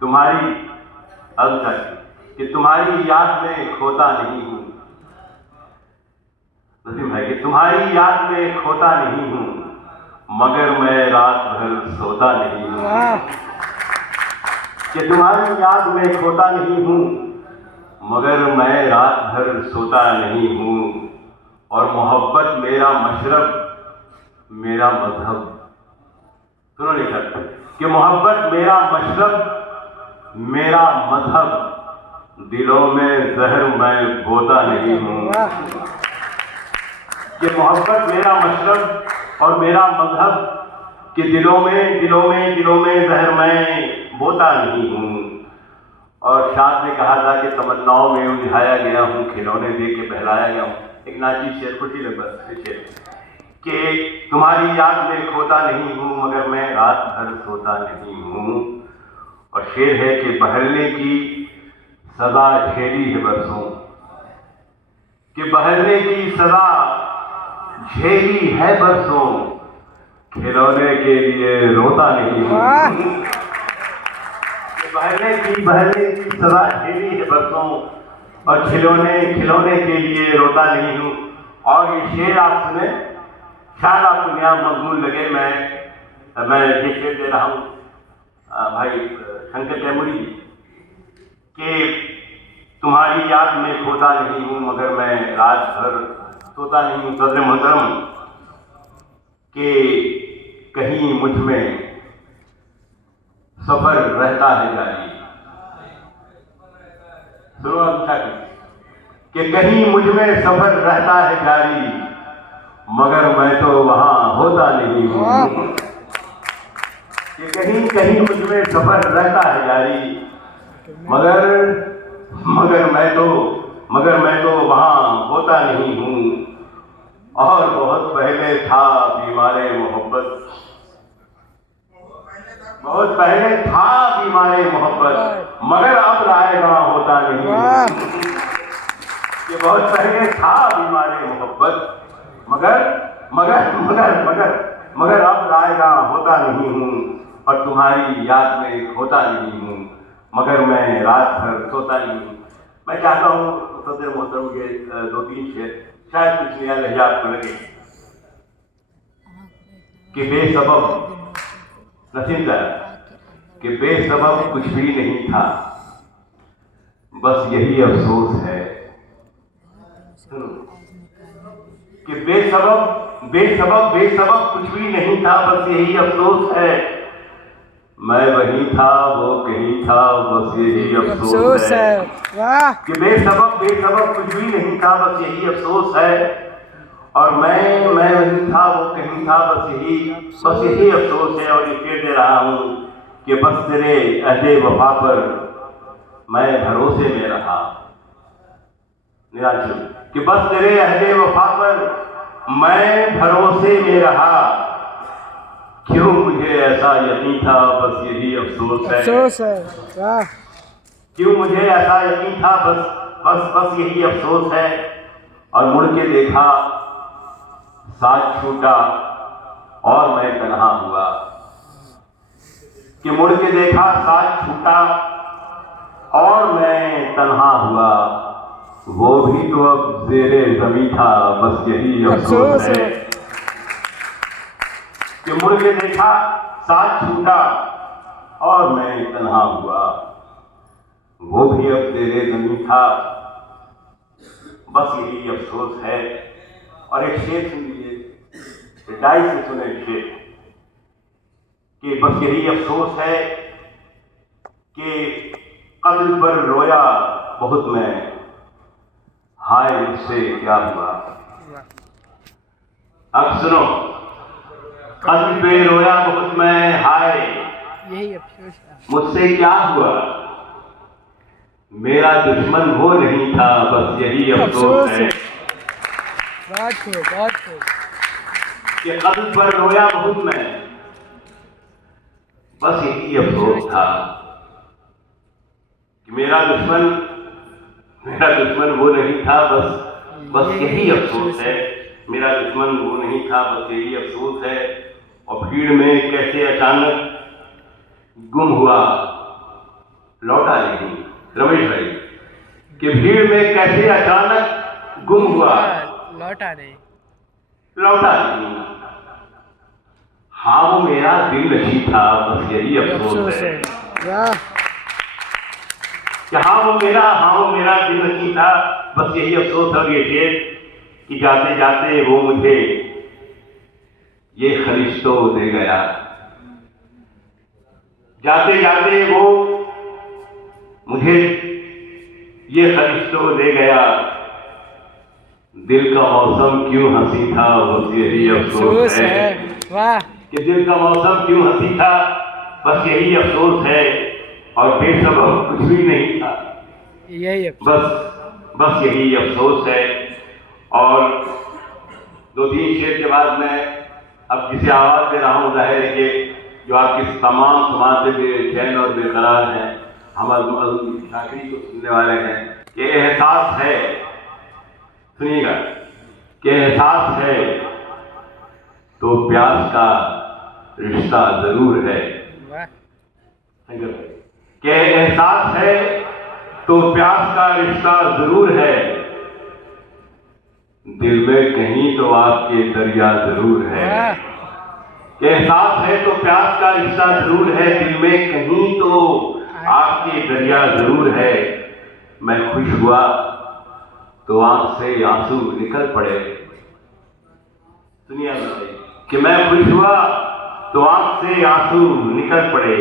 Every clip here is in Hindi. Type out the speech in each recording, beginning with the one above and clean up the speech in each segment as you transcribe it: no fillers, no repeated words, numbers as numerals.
तुम्हारी अब तक कि तुम्हारी याद में खोता नहीं हूं। नसीम है कि तुम्हारी याद में खोता नहीं हूं, मगर मैं रात भर सोता नहीं हूं। कि तुम्हारी याद में खोता नहीं हूं, मगर मैं रात भर सोता नहीं हूं। और मोहब्बत मेरा मशरब, मेरा मजहब। सुनो लिखा कि मोहब्बत मेरा मशरब, मेरा मजहब। दिलों में जहर मैं बोता नहीं हूं। कि मोहब्बत मेरा मशरब और मेरा मजहब, कि दिलों में जहर मैं बोता नहीं हूं। और शाद ने कहा था कि तमन्नाओं में उलझाया गया हूं, खिलौने दे के बहलाया गया हूं। एक नाची शेर खुशी लग बस शेर कि तुम्हारी याद में खोता नहीं हूं, मगर मैं रात भर सोता नहीं हूं। और शेर है कि बहलने की सजा झेली है बरसों, कि बहलने की सजा झेली है बरसों, खिलौने के लिए रोता नहीं हूं। बहलने की सजा झेली है बरसों, और खिलौने के लिए रोता नहीं हूं। और ये शेर आप सुने, शायद आपको नया मजमून लगे। मैं ये शेर दे रहा हूं भाई शंकर तैमूरी जी कि तुम्हारी याद में खोता नहीं हूं, मगर मैं रात भर सोता नहीं हूं। सदर मोहतरम कि कहीं मुझ में सफर रहता है जारी। सुनो अच्छा कि कहीं मुझ में सफर रहता है जारी, मगर मैं तो वहां होता नहीं हूं। कि कहीं मुझ में सफर रहता है जारी, मगर मैं तो वहां होता नहीं हूं। और बहुत पहले था बीमारे मोहब्बत, बहुत पहले था बीमारे मोहब्बत, मगर अब रायगा होता नहीं हूं। कि बहुत पहले था बीमारे मोहब्बत, मगर अब रायगा होता नहीं हूं। और तुम्हारी याद में खोता नहीं हूं, मगर मैं रात भर सोता नहीं हूं। मैं चाहता हूं सदर मोहतरम के दो तीन शेर शायद कुछ नया लहजा आपको लगे कि बेसबब नसीम साहब कि बेसबब कुछ भी नहीं था, बस यही अफसोस है। कि बेसबब कुछ भी नहीं था, बस यही अफसोस है। मैं वही था वो कहीं था, बस यही अफसोस है। वाह! कि बेसबब कुछ भी नहीं था, बस यही अफसोस है। और मैं वही था वो कहीं था, बस यही अफसोस है। और ये शेर दे रहा हूं कि बस तेरे अहदे वफा पर मैं भरोसे में रहा। निराश कि बस तेरे अहदे वफा पर मैं भरोसे में रहा। क्यों मुझे ऐसा यकीन था, बस यही अफसोस है। अफसोस है। वाह! क्यों मुझे ऐसा यकीन था, बस यही अफसोस है। और मुड़ के देखा साथ छूटा और मैं तन्हा हुआ। कि मुड़ के देखा साथ छूटा और मैं तन्हा हुआ। वो भी तो अब ज़ेरे ज़मीं था, बस यही अफसोस है। कि मुड़ के देखा साथ छूटा और मैं तन्हा हुआ। वो भी अब ज़ेरे ज़मीं था, बस यही अफसोस है। और एक शेर सुन लीजिए, डाई से सुने शेर कि बस यही अफसोस है कि कब्र पर रोया बहुत मैं, हाय मुझसे क्या हुआ। अब सुनो, कब्र पे रोया बहुत मैं, हाय यही अफसोस है। मुझसे क्या हुआ। मेरा दुश्मन वो नहीं था, बस यही अफसोस है। बहुत खूब। कि कब्र पर रोया बहुत मैं, बस यही अफसोस था कि मेरा दुश्मन वो नहीं था, बस यही अफसोस है। मेरा दुश्मन वो नहीं था, बस यही अफसोस है। और भीड़ में कैसे अचानक गुम हुआ, लौटा नहीं। रमेश भाई कि भीड़ में कैसे अचानक गुम हुआ, लौटा नहीं। लौटा नहीं। हाँ वो मेरा दिल नशी था, बस यही अफसोस है। वाह कि हाँ वो मेरा दिल नशी था, बस यही अफसोस है। ये शेर कि जाते जाते वो मुझे ये खलिश तो दे गया, जाते जाते वो मुझे ये खलिश तो दे गया। दिल का मौसम क्यों हंसी था, बस यही अफसोस है। वाह कि दिल का मौसम क्यों हंसी था, बस यही अफसोस है। और बेसबब कुछ भी नहीं था, यही बस यही अफसोस है। और 2-3 शेर के बाद मैं अब जिसे आवाज दे रहा हूँ, जाहिर है कि जो आपकी तमाम समाज से बेचैन और बेकरार हैं, हम शाकरी को सुनने वाले हैं, कि एहसास है, सुनिएगा, कि एहसास है तो प्यास का रिश्ता जरूर है। कि एहसास है तो प्यास का रिश्ता जरूर है, दिल में कहीं तो आपके दरिया जरूर है। कि एहसास है तो प्यास का रिश्ता जरूर है, दिल में कहीं तो आपके दरिया जरूर है। मैं खुश हुआ तो आंख से आंसू निकल पड़े। सुनिए कि मैं खुश हुआ तो आंख से आंसू निकल पड़े,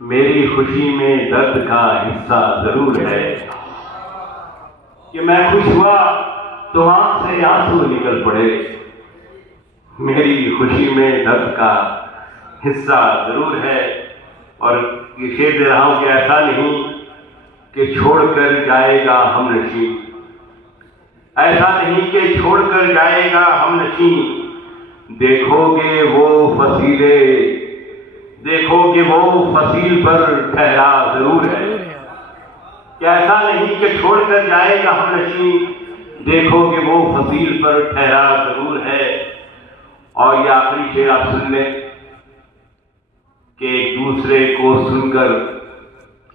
मेरी खुशी में दर्द का हिस्सा जरूर है। कि मैं खुश हुआ तो आंख से आंसू निकल पड़े, मेरी खुशी में दर्द का हिस्सा जरूर है। और ये शेर दे रहा हूं कि ऐसा नहीं कि छोड़कर जाएगा हमनशी, ऐसा नहीं कि छोड़कर जाएगा हमनशी, देखोगे वो फसीले, देखोगे वो फसील पर ठहरा जरूर है। कि ऐसा नहीं कि छोड़कर जाएगा हमनशी, देखोगे वो फसील पर ठहरा जरूर है। और ये आखिरी शेर आप सुन लें कि एक दूसरे को सुनकर,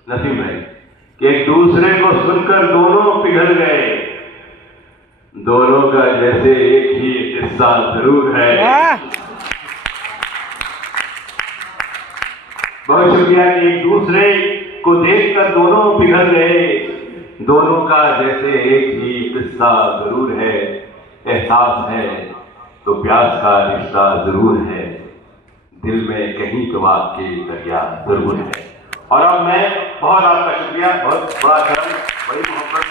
नसीम है कि एक दूसरे को सुनकर दोनों पिघल गए, दोनों का जैसे एक ही किस्सा जरूर है। बहुत शुक्रिया कि एक दूसरे को देखकर दोनों पिघल गए, दोनों का जैसे एक ही किस्सा जरूर है। एहसास है तो प्यास का रिश्ता जरूर है, दिल में कहीं तो आपके दरिया जरूर है। और अब मैं बहुत आपका शुक्रिया, बहुत बड़ा करम, बड़ी मोहब्बत